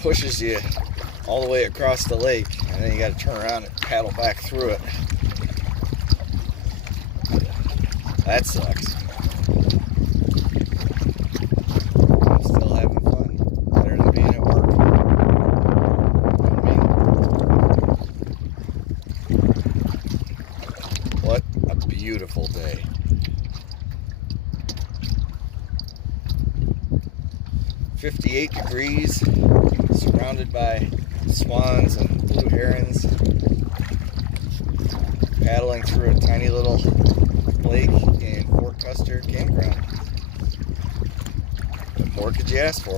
pushes you all the way across the lake, and then you got to turn around and paddle back through it. That sucks. I'm still having fun. Better than being at work. What a beautiful day. $58 degrees, surrounded by swans and blue herons, paddling through a tiny little lake in Fort Custer campground. What more could you ask for?